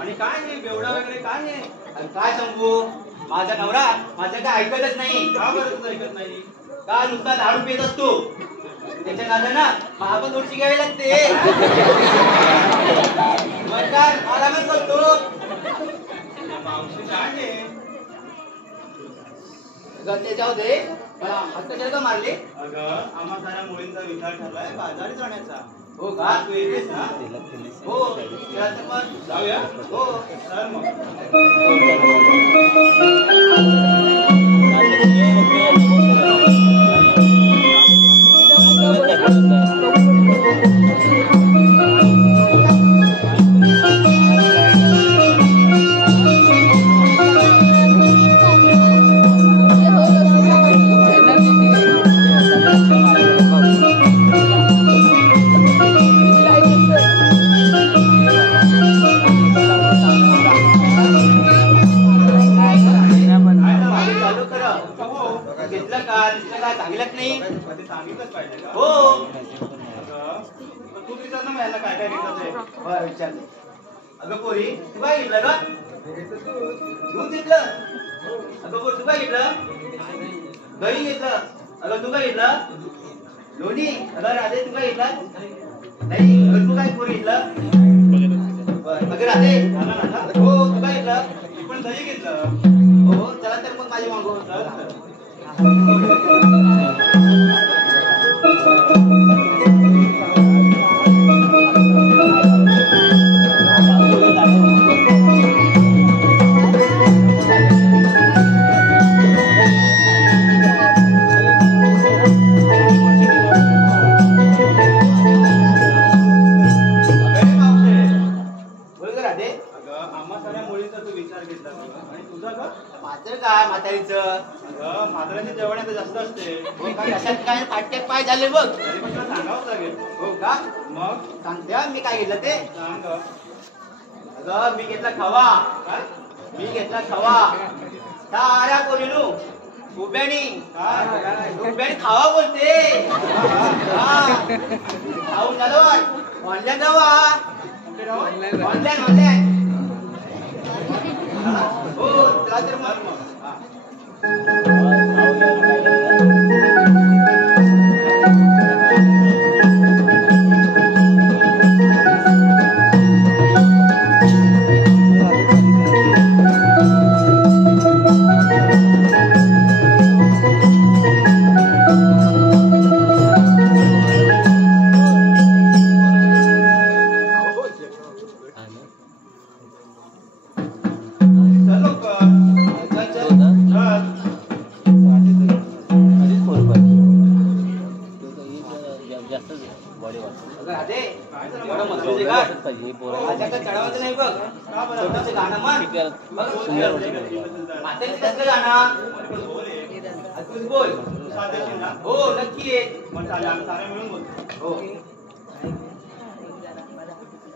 आणि काय हे बेवडा वगैरे काय हे? काय सांगू, माझा नवरा माझं काय ऐकतच नाही. का बरं तुझं ऐकत नाही? का नुसता दारू पित असतो. त्याच्या नादानं मला पण थोडीशी घ्यावी लागते. मग काय आरामच करतो. मावशी काय हे? ते जाऊ दे, मला हात कशाला का मारले? अगं आम्हा साऱ्या मुलींचा विचार ठरलाय बाजारी जाण्याचा. हो का, तू येतेस ना? हो, चला तर मग जाऊया. हो चल मग. सांगितलंच नाही. सांगितलंच पाहिजे का? हो. तू विचार ना मला काय काय घेतलं. विचार. अगं पोरी तू काय घेतलं ग? दूध घेतलं. अगं पोरी तू काय घेतलं? दही घेतलं. अगं तू काय घेतलं? लोणी. अगं राधे तू काय घेतलं? नाही. अगं तू काय पोरी घेतलं? अगं राधे हो तू काय घेतलं? मी पण दही घेतलं. हो चला तर मग माझी मागो. म्हाताऱ्याची जेवण आता जास्त असते. कशात काय फाटक्यात पाय झाले बघ. तरी पण सांगावंच लागेल. हो का, मग सांगते मी काय घेतलं ते सांग. अगं मी घेतला खवा. काय? मी घेतला खवा. साऱ्या पोरीनो उभ्यानी उभ्यानी खावा बोलते. खाऊन झालं ऑनलाईन जावा. Online online. हो चला तर मग. चढावायचं नाही बघ. छोटंसं गाणं म्हण. म्हातारी कसलं गाणं? तूच बोल. हो नक्की ये. मग चालेल आम्ही सारे मिळून बोलतो. हो.